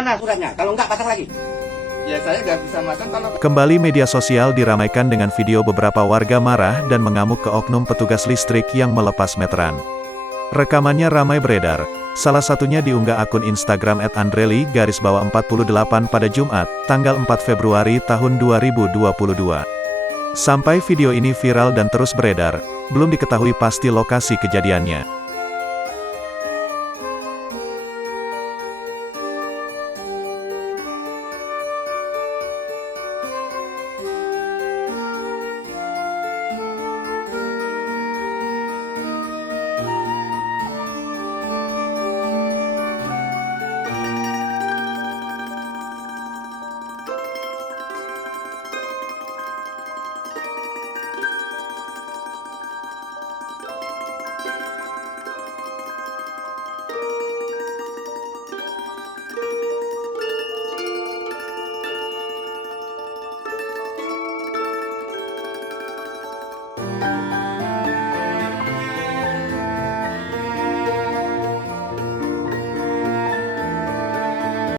Mana suratnya? Kalau nggak pasang lagi. Ya saya nggak bisa masang kalau Kembali media sosial diramaikan dengan video beberapa warga marah dan mengamuk ke oknum petugas listrik yang melepas meteran. Rekamannya ramai beredar. Salah satunya diunggah akun Instagram @andreli_48 pada Jumat, tanggal 4 Februari tahun 2022. Sampai video ini viral dan terus beredar, belum diketahui pasti lokasi kejadiannya.